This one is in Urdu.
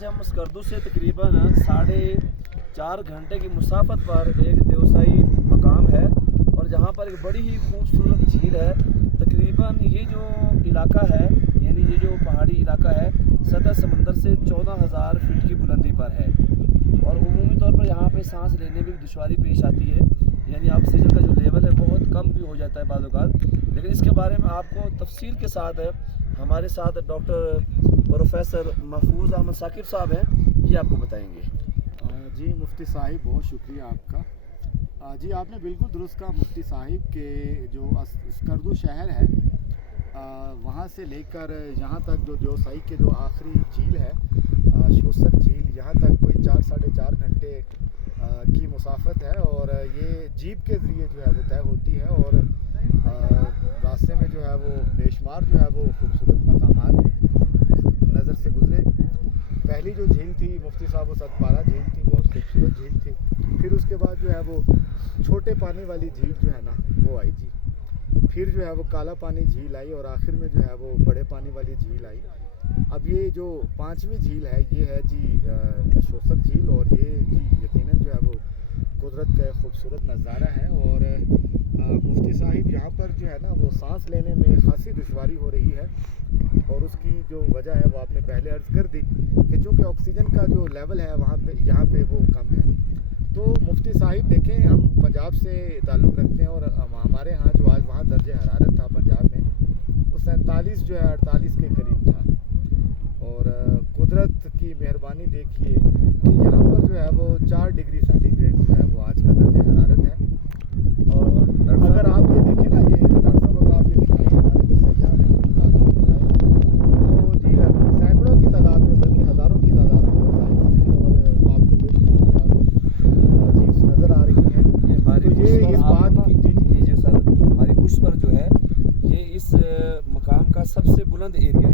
آج ہم اسکردو سے تقریباً 4.5 گھنٹے کی مسافت پر ایک دیوسائی مقام ہے اور جہاں پر ایک بڑی ہی خوبصورت جھیل ہے. تقریباً یہ جو علاقہ ہے یعنی یہ جو پہاڑی علاقہ ہے سطح سمندر سے 14,000 فٹ کی بلندی پر ہے اور عمومی طور پر یہاں پہ سانس لینے میں بھی دشواری پیش آتی ہے. یعنی آکسیجن کا جو لیول ہے بہت کم بھی ہو جاتا ہے بعض اوقات. لیکن اس کے بارے میں آپ کو تفصیل کے ساتھ ہمارے ساتھ ڈاکٹر پروفیسر محفوظ احمد ثاقب صاحب ہیں, یہ آپ کو بتائیں گے. جی مفتی صاحب بہت شکریہ آپ کا. جی آپ نے بالکل درست کہا مفتی صاحب کہ جو اسکردو شہر ہے وہاں سے لے کر یہاں تک جو دیوسائی کے جو آخری جھیل ہے شوسر جھیل, یہاں تک کوئی 4-4.5 گھنٹے کی مسافت ہے اور یہ جیپ کے ذریعے جو ہے وہ طے ہوتی ہے اور راستے میں جو ہے وہ بے شمار جو ہے وہ خوبصورت مقامات نظر سے گزرے. پہلی جو جھیل تھی مفتی صاحب وہ ستپارہ جھیل تھی, بہت خوبصورت جھیل تھی. پھر اس کے بعد جو ہے وہ چھوٹے پانی والی جھیل جو ہے نا وہ آئی جی. پھر جو ہے وہ کالا پانی جھیل آئی اور آخر میں جو ہے وہ بڑے پانی والی جھیل آئی. اب یہ جو 5ویں جھیل ہے یہ ہے جی شوسر جھیل اور یہ جی یقیناً جو ہے وہ قدرت کا ایک خوبصورت نظارہ ہے. اور مفتی صاحب یہاں پر جو ہے نا وہ سانس لینے میں خاصی دشواری ہو رہی ہے اور اس کی جو وجہ ہے وہ آپ نے پہلے عرض کر دی کہ چونکہ آکسیجن کا جو لیول ہے وہاں پہ یہاں پہ وہ کم ہے. تو مفتی صاحب دیکھیں ہم پنجاب سے تعلق رکھتے ہیں اور ہمارے ہاں جو آج وہاں درجہ حرارت تھا پنجاب میں وہ 47 جو ہے 48 کے قریب تھا. اور قدرت کی مہربانی دیکھیے کہ یہاں پر جو ہے وہ 4 ڈگری سینٹی گریڈ جو ہے وہ آج کا درجہ حرارت ہے. اور اگر آپ یہ دیکھیں نا یہ ڈاکٹر صاحب آپ یہ دکھائیں ہمارے جو سیاح ہیں ان کی تعداد دکھائیں تو جی سینکڑوں کی تعداد میں بلکہ ہزاروں کی تعداد میں لوگ آئے ہوئے ہیں اور آپ کو بے شمار چیز نظر آ رہی ہیں. یہ ہماری تو یہ اس بات کی یہ جو سر ہماری پشت پر جو ہے یہ اس مقام کا سب سے بلند ایریا